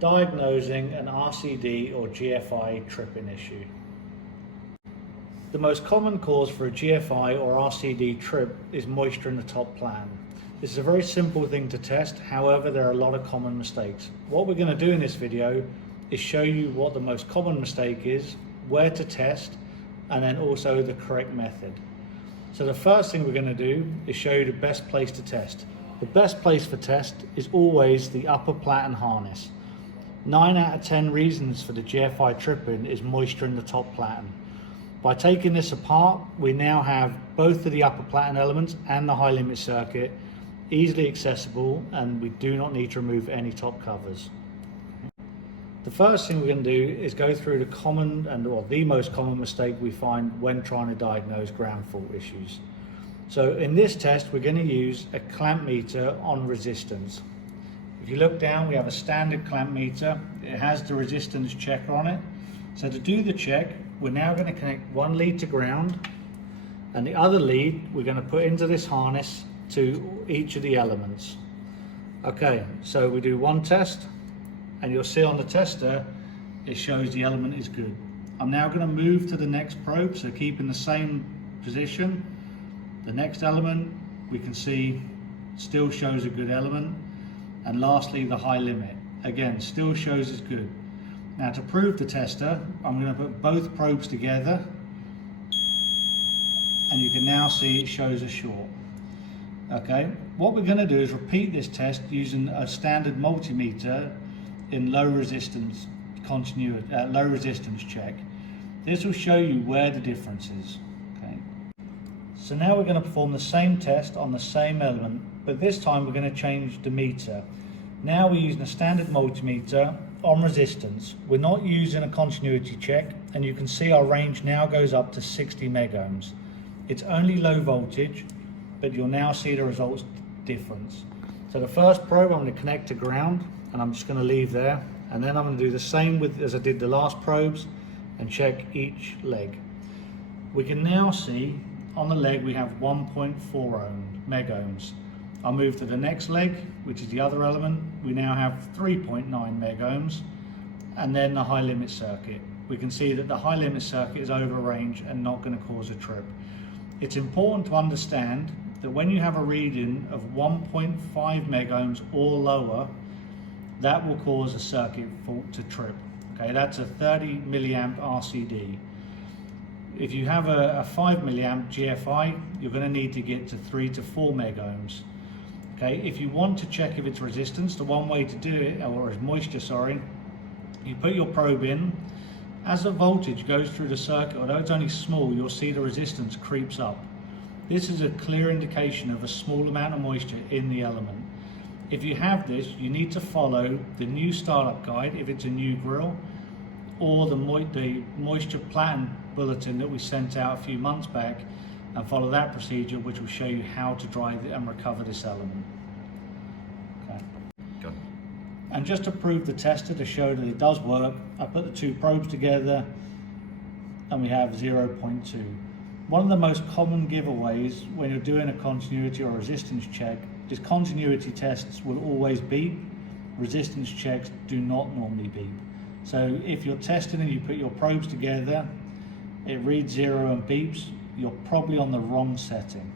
Diagnosing an RCD or GFI tripping issue. The most common cause for a GFI or RCD trip is moisture in the top plan. This is a very simple thing to test, however there are a lot of common mistakes. What we're going to do in this video is show you what the most common mistake is, where to test, and then also the correct method. So the first thing we're going to do is show you the best place to test. The best place for test is always the upper platen harness. 9 out of 10 reasons for the GFI tripping is moisture in the top platen. By taking this apart, we now have both of the upper platen elements and the high limit circuit easily accessible, and we do not need to remove any top covers. The first thing we're going to do is go through the most common mistake we find when trying to diagnose ground fault issues. So in this test, we're going to use a clamp meter on resistance. If you look down, we have a standard clamp meter. It has the resistance checker on it. So to do the check, we're now going to connect one lead to ground, and the other lead we're going to put into this harness to each of the elements. Okay, so we do one test, and you'll see on the tester, it shows the element is good. I'm now going to move to the next probe, so keep in the same position. The next element, we can see, still shows a good element. And lastly, the high limit, again, still shows as good. Now to prove the tester, I'm going to put both probes together, and you can now see it shows a short. Okay, what we're going to do is repeat this test using a standard multimeter in low resistance check. This will show you where the difference is. Okay, so now we're going to perform the same test on the same element, but this time we're going to change the meter. Now we're using a standard multimeter on resistance. We're not using a continuity check, and you can see our range now goes up to 60 megohms. It's only low voltage, but you'll now see the results difference. So the first probe I'm going to connect to ground, and I'm just going to leave there, and then I'm going to do the same as I did the last probes and check each leg. We can now see on the leg we have 1.4 megohms. I'll move to the next leg, which is the other element. We now have 3.9 megohms, and then the high limit circuit. We can see that the high limit circuit is over range and not going to cause a trip. It's important to understand that when you have a reading of 1.5 megohms or lower, that will cause a circuit fault to trip. Okay, that's a 30 milliamp RCD. If you have a 5 milliamp GFI, you're going to need to get to 3 to 4 megohms. Okay, if you want to check if it's resistance, the one way to do it, or is moisture, sorry, you put your probe in. As the voltage goes through the circuit, although it's only small, you'll see the resistance creeps up. This is a clear indication of a small amount of moisture in the element. If you have this, you need to follow the new startup guide if it's a new grill, or the moisture plan bulletin that we sent out a few months back, and follow that procedure, which will show you how to dry and recover this element. Okay. Good. And just to prove the tester, to show that it does work, I put the two probes together, and we have 0.2. One of the most common giveaways when you're doing a continuity or resistance check is continuity tests will always beep. Resistance checks do not normally beep. So if you're testing and you put your probes together, it reads 0 and beeps, you're probably on the wrong setting.